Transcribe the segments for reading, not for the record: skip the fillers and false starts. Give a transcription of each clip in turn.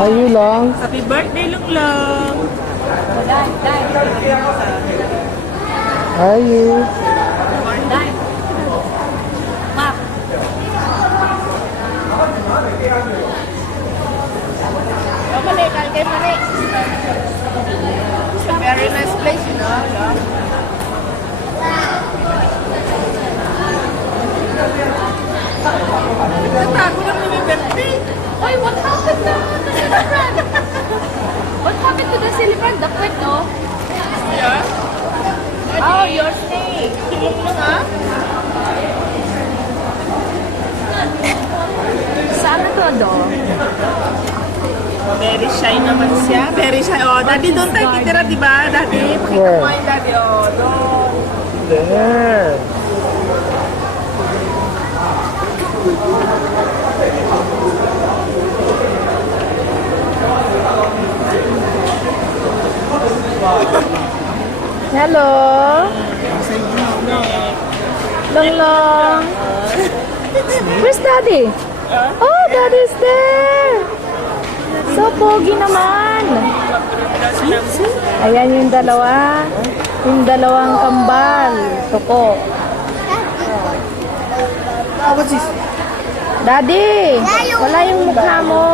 Hayu lang. Happy birthday, Lunglong. Hayu. It's a very nice place, you know. Natago lang yung birthday. Oy, what happened to the celebrant? What happened to the celebrant? The quit, no? Yeah. Oh, your snake. Lunglong, ha? Saan na to, do? Very shy naman siya. Very shy. Oh, daddy, doon tayo titira, di ba? Daddy, pakita mo yung daddy. Oh, doon. There. Hello? Long Long. Where's Daddy? Oh, Daddy's there. So pogi naman. Ayan yung dalawa. Yung dalawang kambal. Toko. What's this? Daddy, wala yung mukha mo.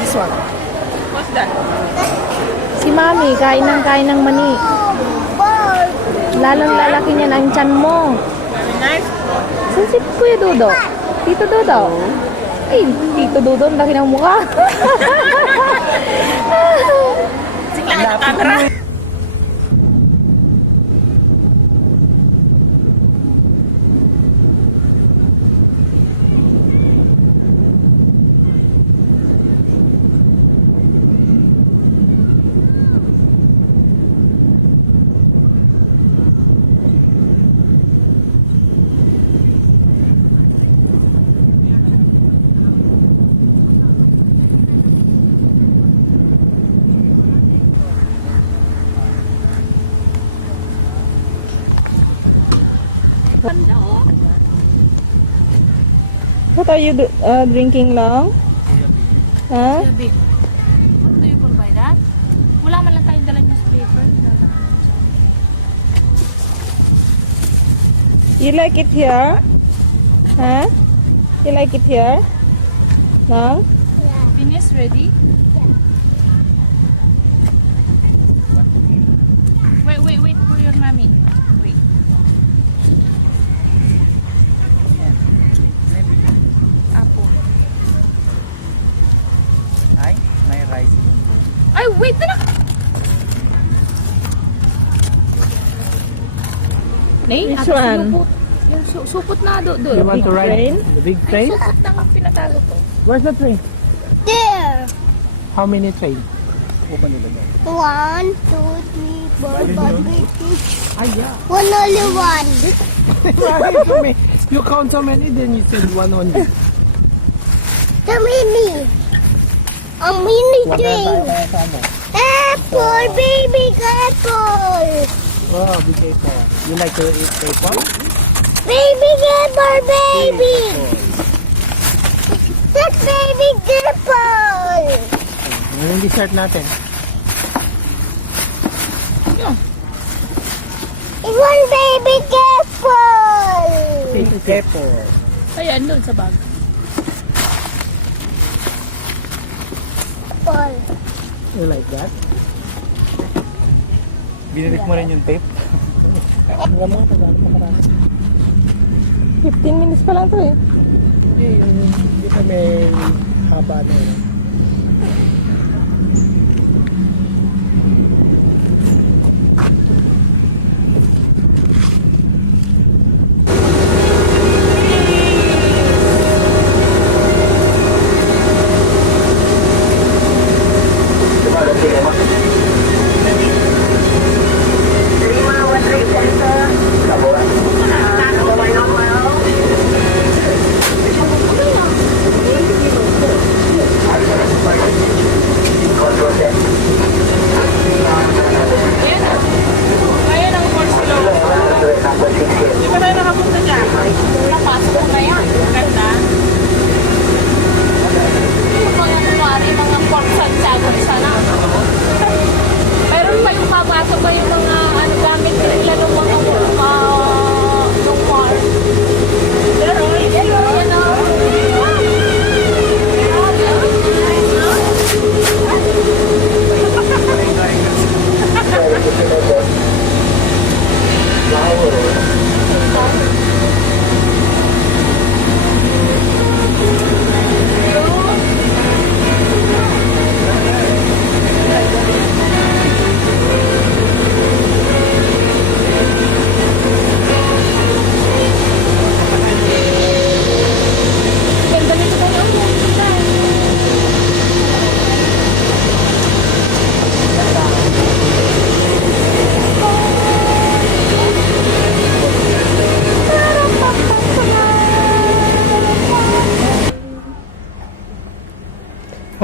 This one. What's that? Si Mami, kain ng mani. Lalong lalaki niyan ang tiyan mo. Very nice. Saan si Kuya Dudo? Tito Dudo? Ay, Tito Dudo, ang laki ng mukha. Sigla ka sa camera. What are you drinking lang? Huh? Babe, how do you provide that? Wala man lang tayong dala newspaper. You like it here? Huh? You like it here? No? Finish ready? Wait for your mommy. Wait. Apple. Ay, may rice. Ay, wait na! Nay, Which one? Yung supot na doon. You want to ride train? the big train? Supot na ang pinatago ko. Where's the train? There. How many trains? 1, 2, 3, 4, 5, 6. Ay, yeah. One only one. You count so many, then you said one only. The mini. A mini train. Apple, baby apple. Wow, big apple. You like to eat apple? Baby apple, baby. That's baby apple. Ano yung dessert natin? One baby apple. Big apple. Ayan, doon sa bag. Apple. You like that? Binilik mo rin yung tape? 15 minutes pa lang to eh. Hindi pa may haba na yun.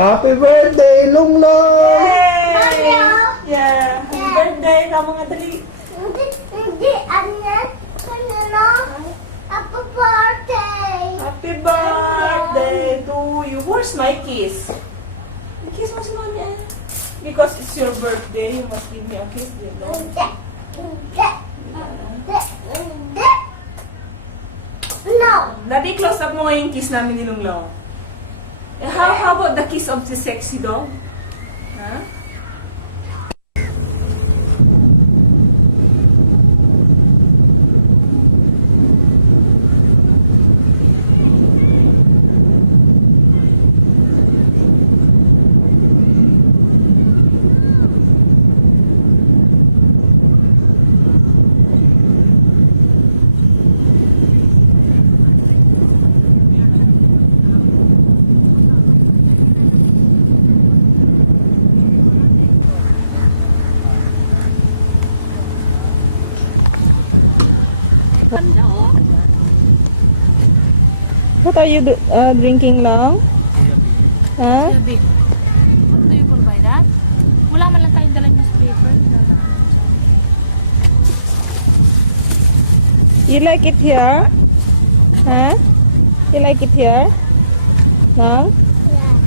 Happy birthday, Lunglong! Yeah. Happy birthday. Tama nga dali. Hindi, ano? Ano? Happy birthday! Happy birthday to you. Where's my kiss? Kiss mo si Mami Ann. Because it's your birthday, you must give me a kiss, you know? No! Daddy, close up mo nga yung kiss namin ni Lunglong. How about the kiss of the sexy dog? Huh? What are you drinking long? Huh? Kuya babe, how do you pull by that? Wala man lang tayong dalang newspaper. You like it here? Huh? You like it here? No?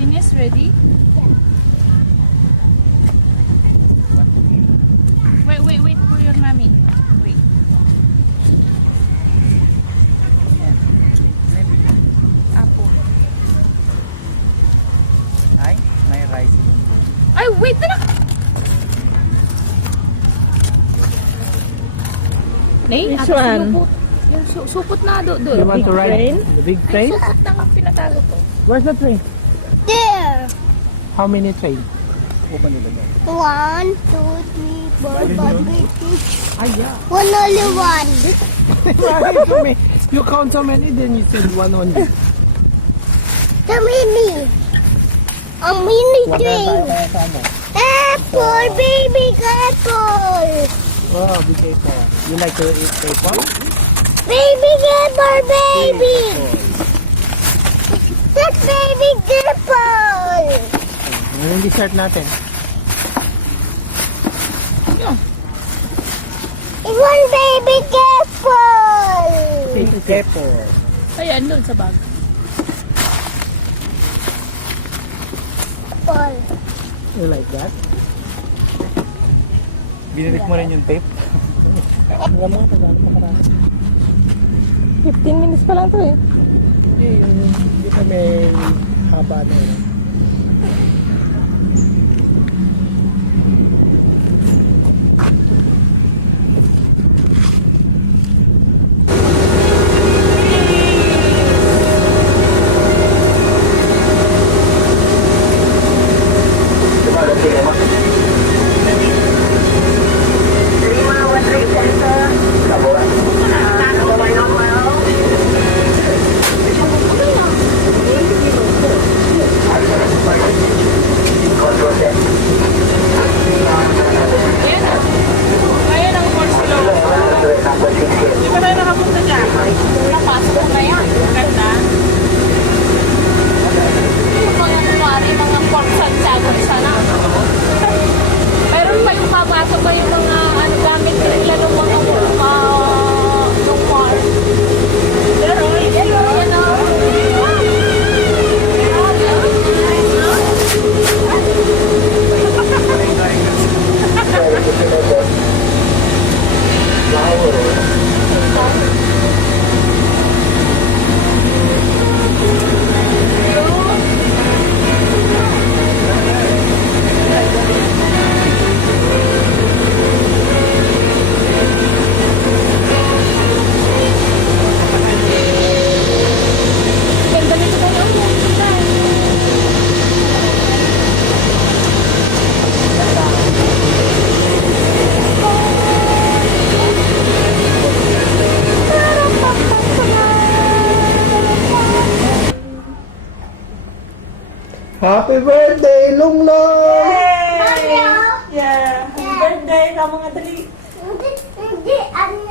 Finish, ready? Wait for your mommy. Wait. Apple. Ay, may rice yung Ay, wait na! Nay, Which ato one? supot. Yung supot na do. You want to ride train? the big Ay, train? supot na ang pinatago ko. Where's the train? There! How many trains? upan nila doon. 1, 2, 3, 4, 5, 6. Ah, yeah. One only one. Right, so you count so many, then you said one only. The mini. A mini train. Kaya sa ano? Apple, baby apple. Oh, big apple. You like to eat apple? Baby apple, baby. That's baby apple. Ano yung dessert natin? One baby apple. Big apple. Ayan, doon sa bag. Apple. You like that? Binilit mo rin yung tape? Hanggang mga kagano makarami. 15 minutes pa lang to eh. Hindi pa may haba na yun. Ayan ang horse law. Di ba tayo nakapunta dyan? Napasok ko na yan. Ganda. Yung mga kumari, mga pork Santiago, isa na. Mayroon pa yung papasok pa yung mga ano, gamit nila ng mga nung farm. Pero, yan o. Ganda nito ko lang. Happy birthday, Lunglong! Yeah. Happy birthday. Tama nga dali. Hindi, ano?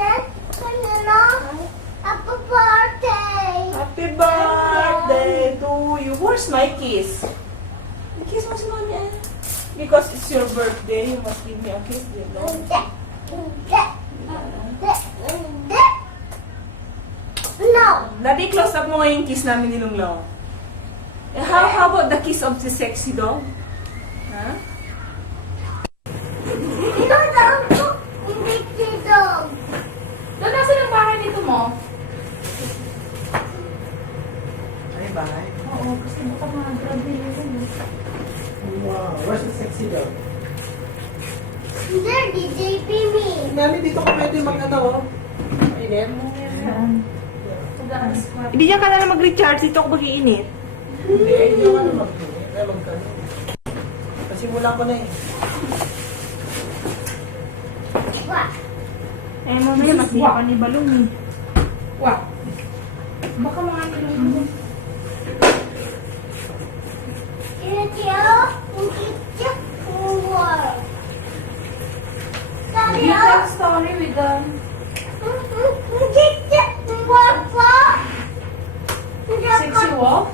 Ano? Happy birthday. Happy birthday to you. Where's my kiss? I-kiss mo si Mami Ann. Because it's your birthday, you must give me a kiss, you know? No. Daddy, close up mo ngayon yung kiss namin ni Lunglong. How about the kiss of the sexy dog? Huh? Ito lang ko. Hindi dito. Doon nasa ng bahay nito mo? Ay, bahay. Oo, gusto mo ka mga grabe yun. Wow, where's the sexy dog? Hindi, DJP me. Mami, dito ka pwede mag-ano, mainit. Hindi niya ka na mag-recharge, dito ako mag-iinit. Hindi, hindi ako ano mag-mainit. Kaya magkano. Pasimulan ko na eh. What? Eh, mamaya masiya ka ni Balong eh. Wow. Baka mga nilong mo. You tell story with them. Sexy walk?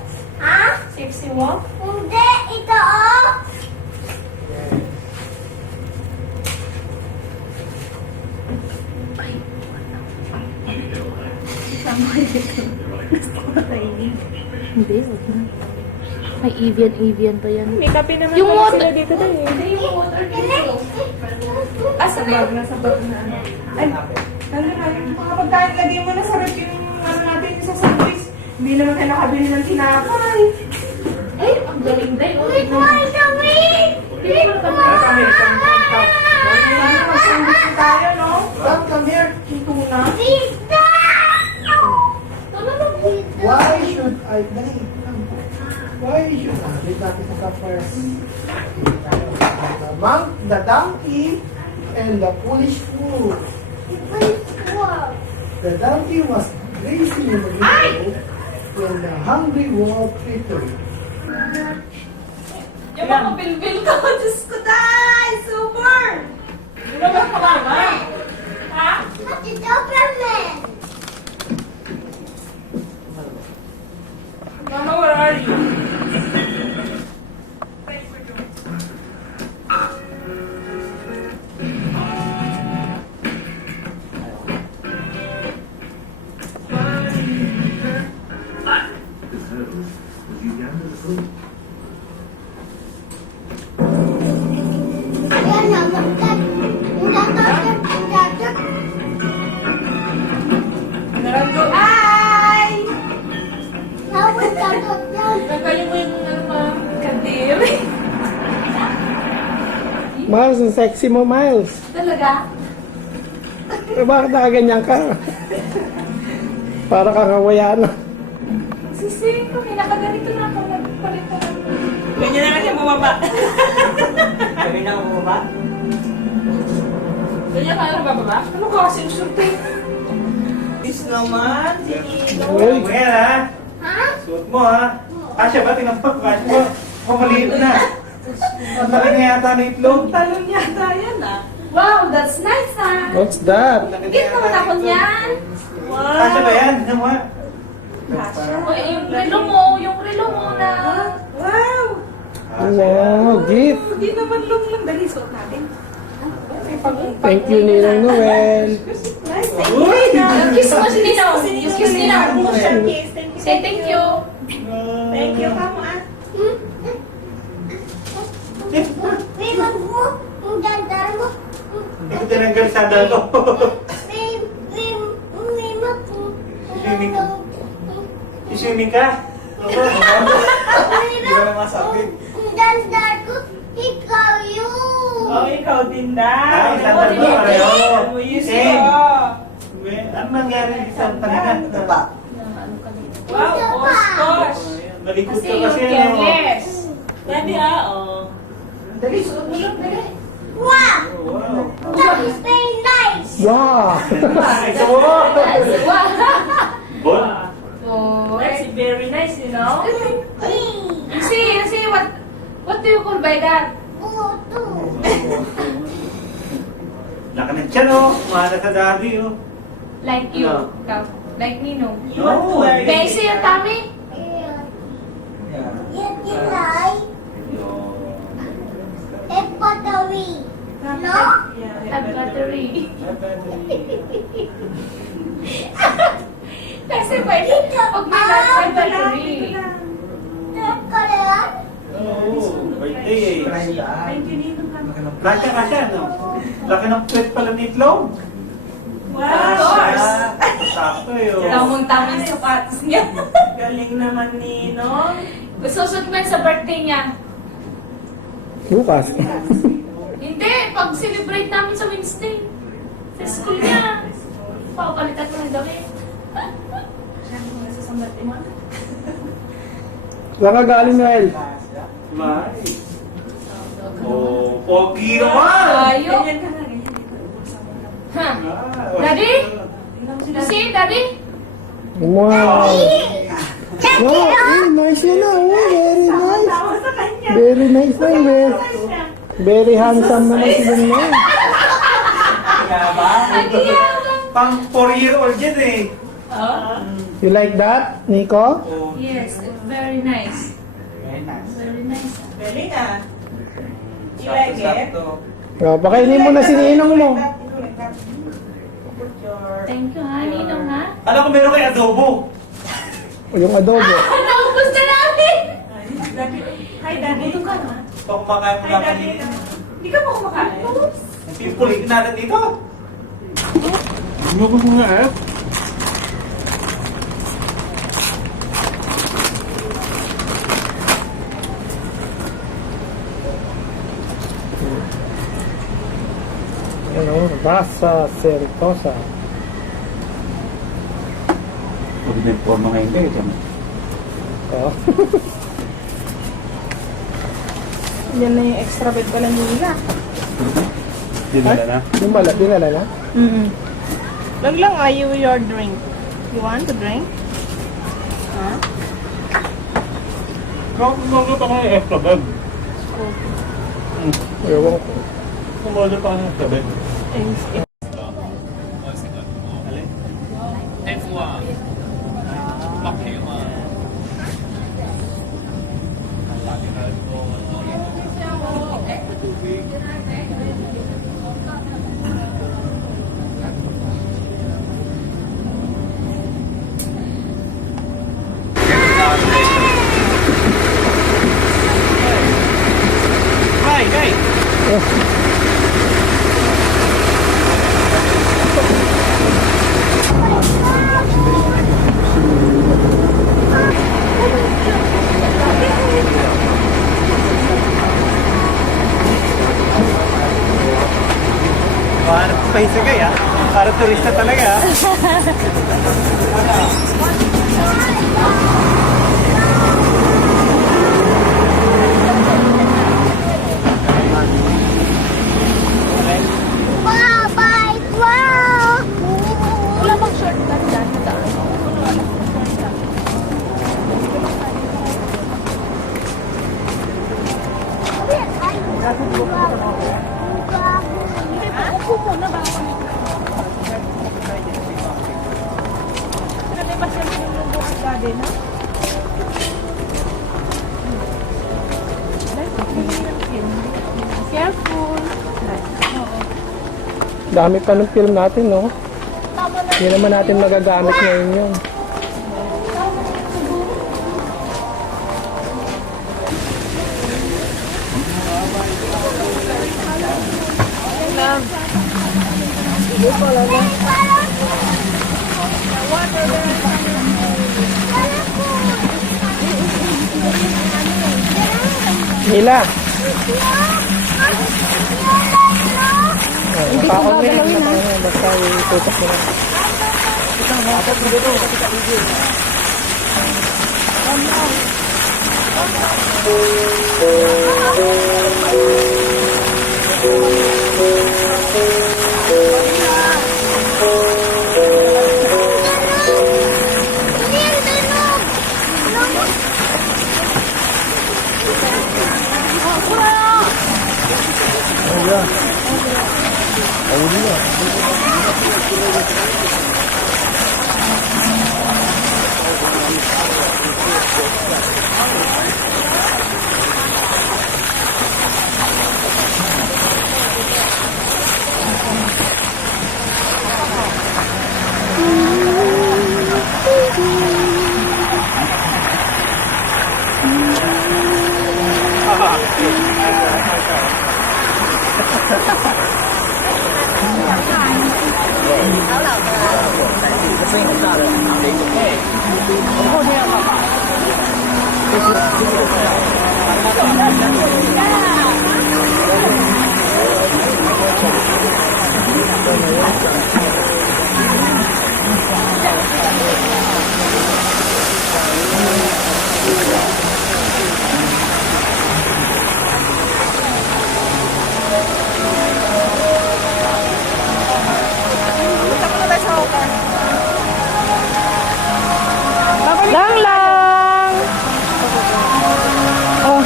Sexy walk? Hindi, ito oh. Hindi, wag na. May Evian pa yan. May kape naman Yung pala water- sila dito daw eh. Hindi yung water dito. Sa bag na, sa bag na. Ay, ano mga pagkain, lagay mo na sa rep yung ano natin, yung sa sandwich. Hindi naman tayo nakabili ng tinapay. Ay, ang galing din. Oh, Wait, wait, wait. Mag-sandwich na tayo, no? Come, come here. Yung tuna. Tita! Why should I... Dali, come. Why should... Wait natin sa cup first. The donkey and the foolish fool. The donkey was grazing in the meadow when the hungry wolf returned. Yung mga bilbil ko. Diyos ko, day! Super! Hindi naman kamama. Ha? It's Superman. Mama, where are you? Ayan na, Narando. Hi! Nagkayo mo yung ano pa, kadiri. Miles, ang sexy mo, Miles. Talaga? Eh, bakit nakaganyan ka? Para kang hawaiana. Sising ko, kinakaganito na ako. Nagpalit na lang. Ganyan na lang siya bumaba. Kami na ako ba? Ganyan ka na bababa? Ano ka kasi yung surte? This naman, si Ino. Uy, Mo yan ha? Suot mo ha? Kasya ba? Tingnan mo. Kasya mo. Maliit na. Ang laki na yata ng itlog. Talon yata yan ah. Wow, that's nice ha. what's that? Get naman ako niyan. Kasya ba yan? Tingnan mo ha? O, yung relo mo na. Wow! Wow, gift. Hindi naman long lang. Dali, suot natin. Thank you, Ninang Noel. Nice, thank Uy! you. Kiss mo si Nino. You kiss Nino. Kiss, thank you. Say thank you. Thank you, kamo ah. Hindi ko tinanggal sa dalo. Iswimming ka? Hindi ka na masakit. Ikaw yun. Oh, ikaw din daw. Ay, sa dalo pareho. Yes, Same. oh. Ano nangyari sa talingan? Wow, gosh. Malikot Kasi ka you're kasi. careless. Daddy oh. Dali, suot mo lang. Dali. Wow, Wow. that is very nice. Wow. Ay, suot! Bon? Oh, That's very nice, you know? you see, what do you call by that? Laka ng tiyan oh. Mahal sa daddy oh. Like you. Ano? Like Nino. You want to wear Can you see your tummy? Yan, yan, Yun. Have battery. Kasi pwede pag may battery. Birthday eh. Kasya, no? Laki ng plate pala ni Itlog. Wow! Sakto yun. Tamang-tamang sapatos niya. Galing naman ni, no? Susunod man sa birthday niya. Bukas. Hindi, pag-celebrate namin sa Wednesday. Sa school niya. Papalitan mo ng damit. Siyempre mo sa birthday mo. Saan ka galing, Noel? May. Oh, pogi naman! Ayo. Ganyan ka na, ganyan. Ha? Ah, Daddy? You see, Daddy? Wow! Wow, nice yun ah. Oh, very nice. Tawa sa kanya. Very nice na yun, eh. Very handsome naman si Don Noel. Ang yabang. Pang 4-year-old yan eh. Oh? You like that, Nico? Oh, Yes, very nice. very nice. Very nice. Galing ah. You like it? Sakto. Oh, pakainin mo na si Ninong mo. Put your... Thank you, ha, Ninong, ha? Alam ko meron kay adobo. Yung adobo. Ano ang gusto namin? Hi, Daddy. Gutom ka na? Ito kumakain mo Hi, na Daddy. kanina. Hindi ka pa kumakain? Pipulitin natin dito. Ano ko nga eh? Ano, Basa Certosa. Pag may forma ngayon kayo, ito. Oh. Yan na yung extra bed pala nila. Dinala na. Dinala na? Lang, are you your drink? You want to drink? Kumaga pa kayo extra bed. Ewan ko. Kumaga pa kayo extra bed. Hanap space ka ya. Para turista talaga. Bye-bye! Wow! Wala bang shortcut dyan? Upo muna ba ako? Kasi ba siya yung bukas garden, ha? Careful. Dami pa ng film natin, no? Hindi naman natin magagamit ngayon yun. Nila. Hindi ko gagawin na. Basta itutok mo lang. Lang lang! Oh.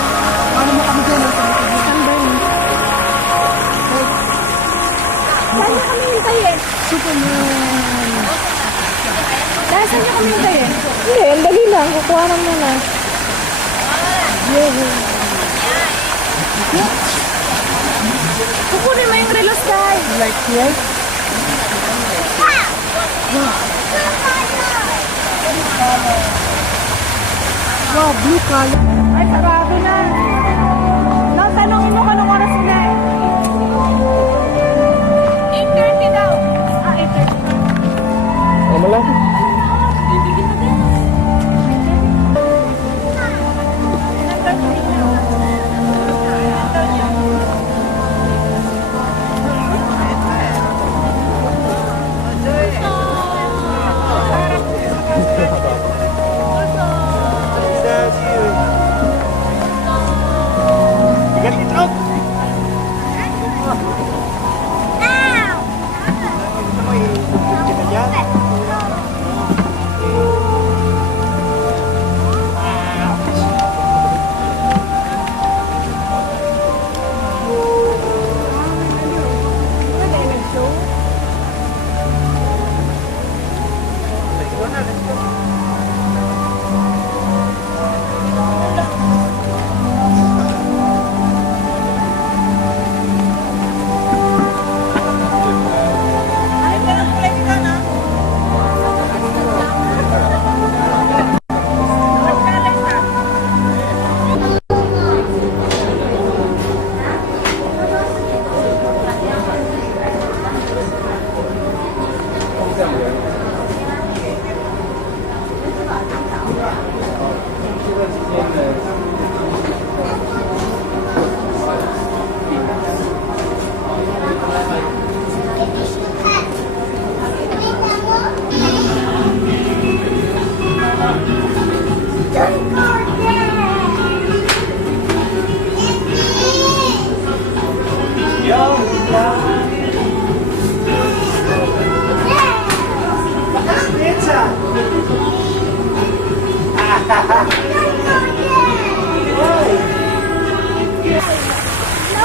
Saan niyo kami hintayin? Saan niyo kami hintayin? Hindi, ang dali lang. Kukuha lang muna. Kukunin mo yung relos, guys. Like here? Wow, blue color. Ay, sarado na. Nang tanongin mo kanong oras na eh. 8:30 daw. Ah, 8:30. Oh, malapit.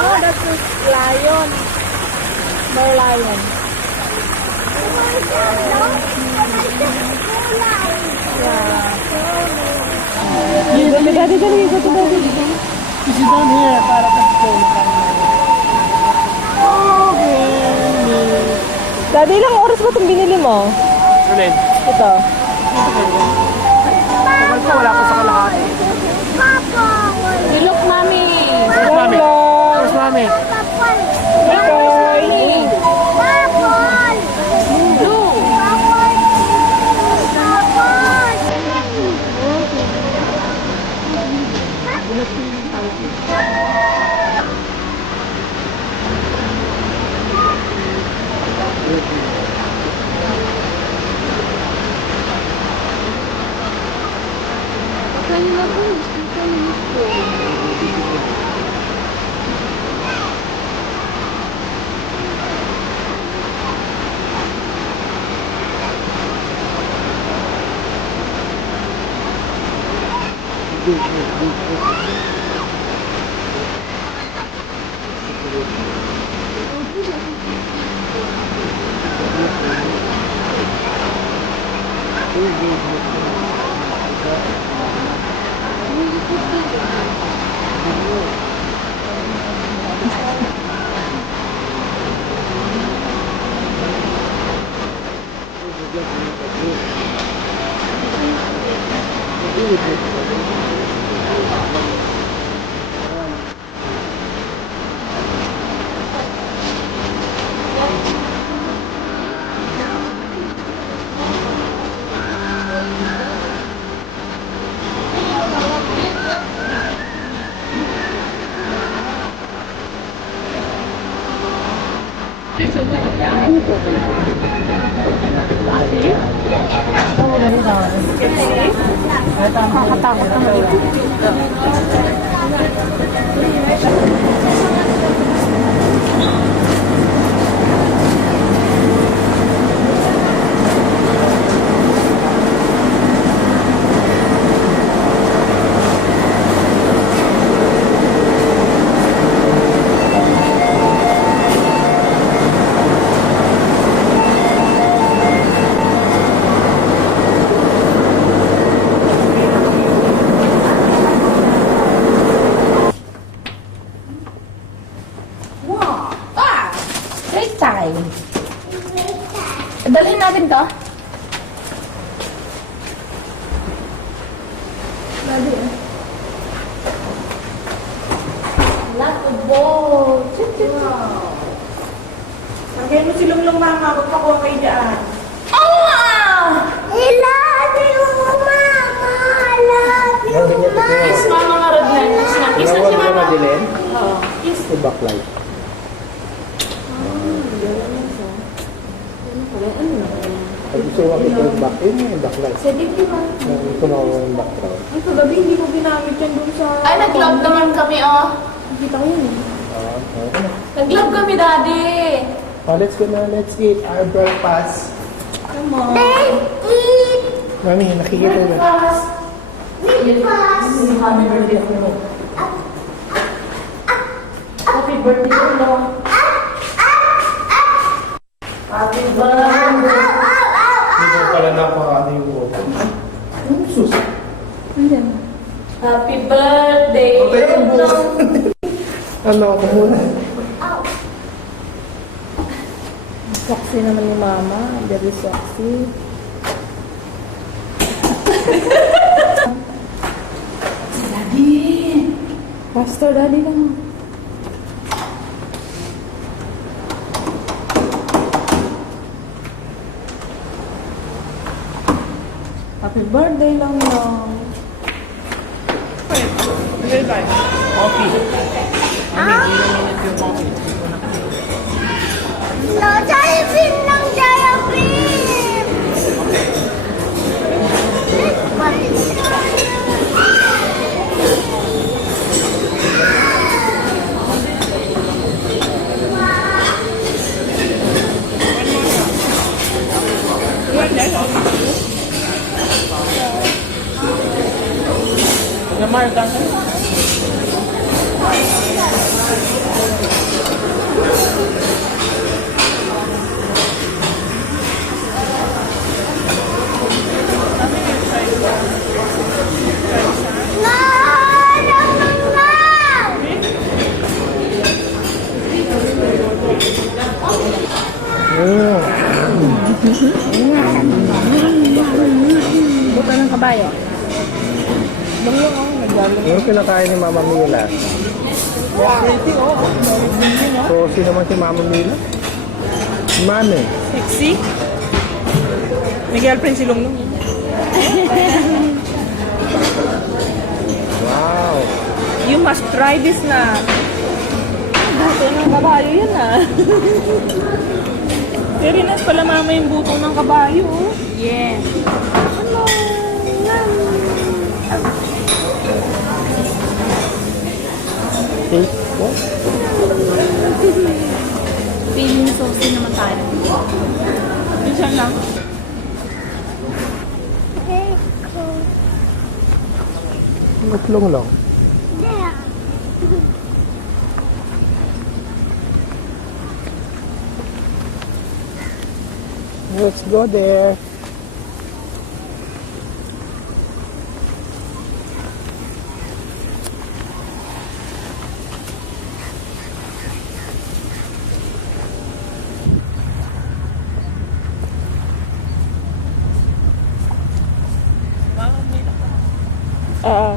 Oh, that's a lion. More lion. Dali, dali, dali. Go to daddy. You sit down here para pag-phone ka. Okay. Daddy, ilang oras ba itong binili mo? Alin? Ito. Tagal ko, wala pa sa kalahati. You look, mommy. Where's mami? Where's mami? Okay. Blue. Nakakatakot naman ito. Break time. Dalhin natin to. Lot of balls. Lagyan mo silong lang mama, magpakuha kayo dyan. I love you, Mama. I love you, Mama. Kiss mama nga Rodnan. Kiss na si mama. Oo. Kiss. Backlight. Pag gusto mo ito yung back, yun yung backlight. Sige, di ba? Ito na yung background. Ay, kagabi hindi ko ginamit yan dun sa... Ay, nag-love naman kami, oh. Nakita ko yun. Okay na. Nag-love kami, daddy. Oh, let's go na. Let's eat our breakfast. Come on. Eat Mami, nakikita na. breakfast. Happy birthday to you. Happy birthday to you. Happy birthday. Dito pala napakano yung buhok. Ano sus? Happy birthday Okay, yung to buhok. Ano ako muna? Sexy naman ni Mama. Very sexy. Faster, Daddy lang. Happy birthday lang lang. No, Jollibee ng Jollibee. Buka ng kabayo. Yung kinakain ni Mama Mila. So, sino naman si Mama Mila? Mami. Sexy. May girlfriend si Lunglung. Wow. You must try this na. Buto ng kabayo yan ah. Very nice pala mama yung buto ng kabayo. Oh. Yes. Cake. What? Feeling saucy naman tayo. Minsan lang. Itlong lang. There. Let's go there. Oo.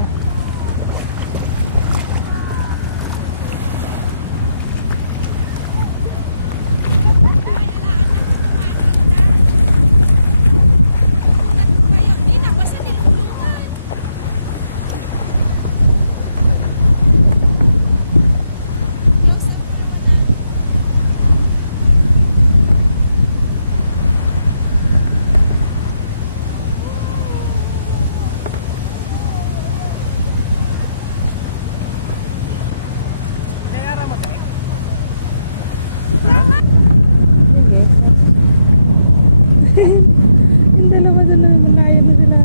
na.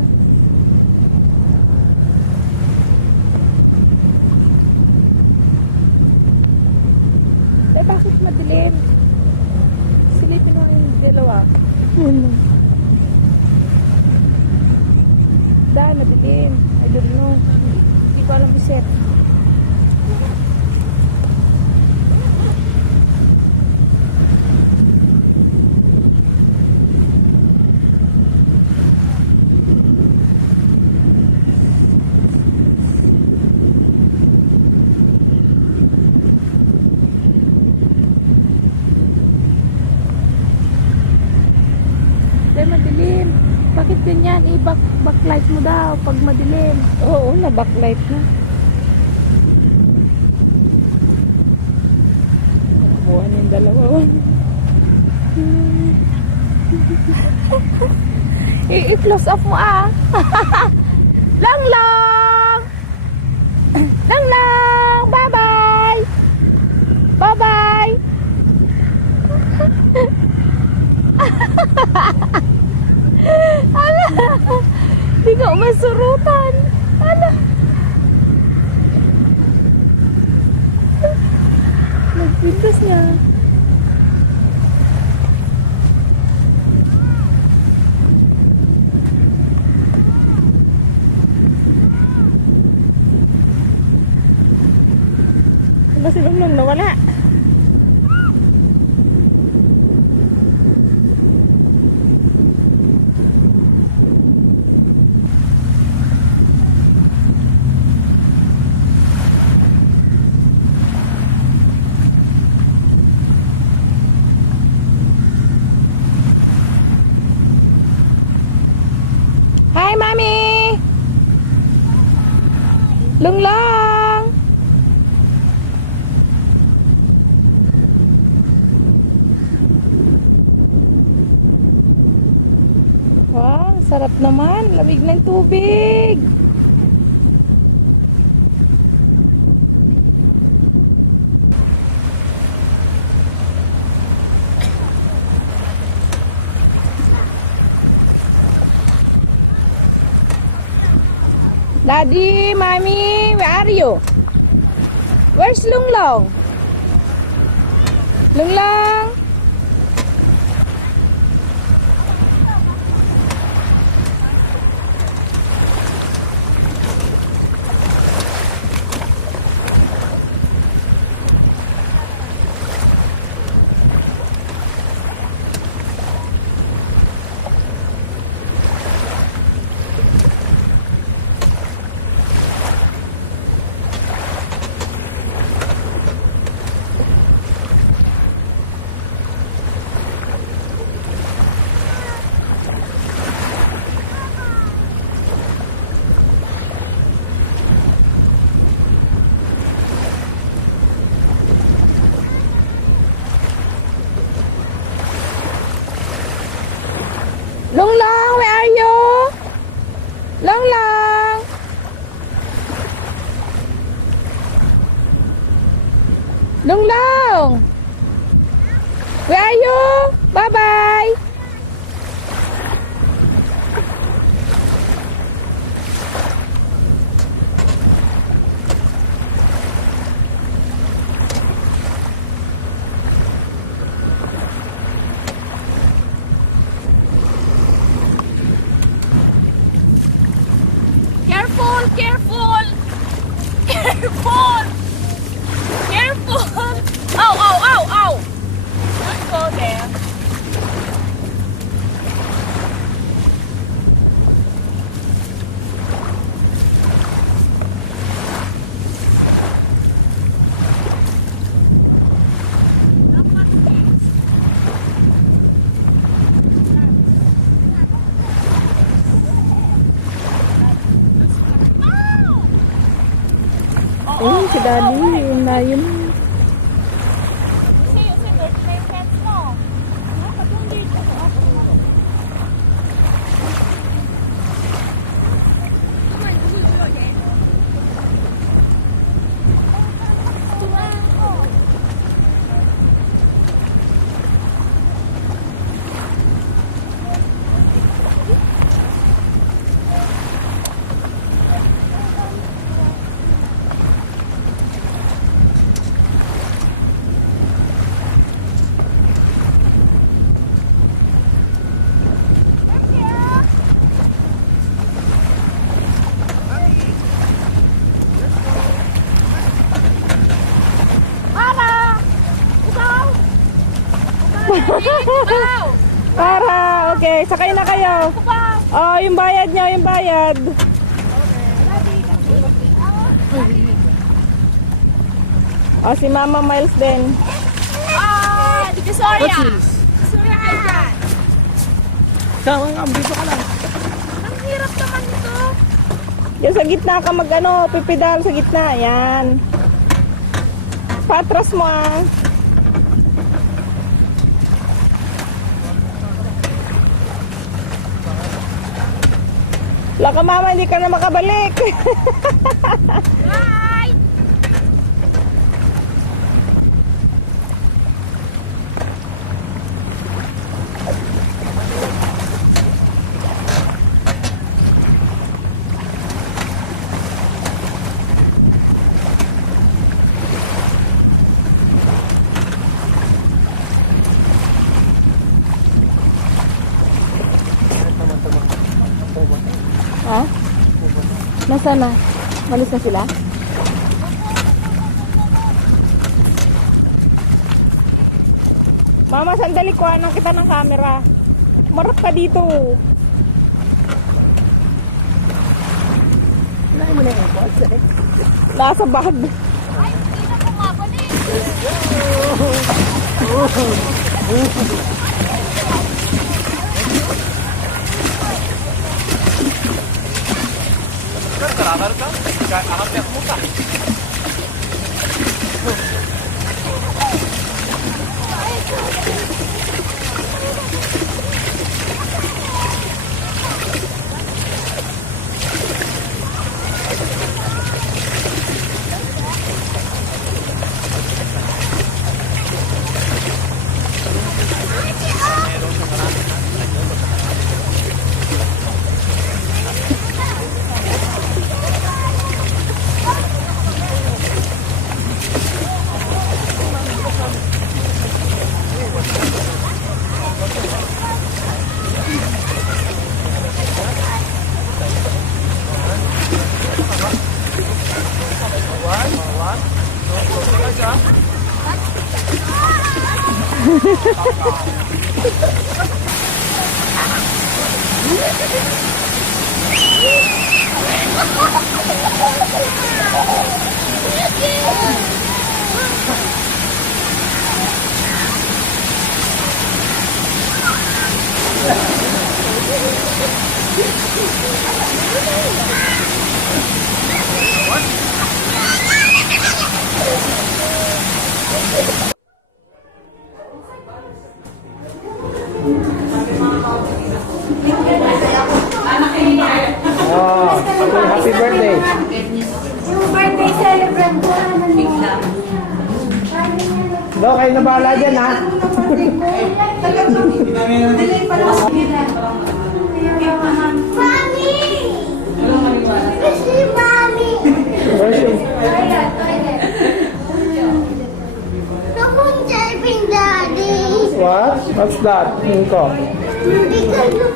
Eh, bakit madilim? Silipin mo yung dalawa. Ano? Dahil madilim. I don't know. Hindi ko alam iset. Dahil madilim. Bakit ganyan? I-backlight mo daw pag madilim. Oo, na-backlight na. Buwan yung dalawa. I-close up mo Lang lang! Lang lang! Bye-bye! Bye-bye! Ala! Di ka umasurutan. Ala! Nagpintas niya. Ano si Lunglong nawala? Hi, Mommy! Lunglong! Wow, sarap naman. Lamig ng tubig. Daddy, Mommy, where are you? Where's Lunglong? Lunglong? Lunglong, where are you? Lunglong. Lunglong. Where are you? Bye-bye. Careful! Careful! Careful! Careful! Ow! Ow! Ow! Ow! Don't go there. Ayun, si Daddy. Yung layon. See there's my friends mo. Nakatong dito. Para, okay, sakay na kayo. Oh, yung bayad nyo, yung bayad. Oh, si Mama Miles din. Divisoria. Divisoria kayo dyan. Dito ka lang. Ang hirap naman ito. Yung sa gitna ka mag-ano, pipidal sa gitna. Yan. Patras mo ah. Wala ka mama, hindi ka na makabalik. Bye! Ha? Nasaan na? Malis na sila? Mama, sandali ko ng kita ng camera. Marap ka dito. Nasa bag. Ay, hindi na bumabalik. Happy birthday. Yung birthday celebrant ko, Do, kayo na bahala dyan, ha? Mami! Kasi Mami! Nakong driving daddy. What? What's that? Niko. Hindi ka sir.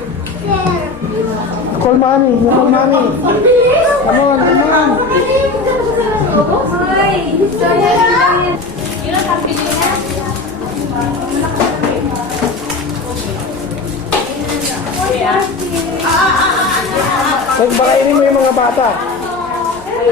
Call mommy. Call mommy. Come on, come on. Hoy! Yun ang pambili na. Pagpakainin mo yung mga bata. Ay,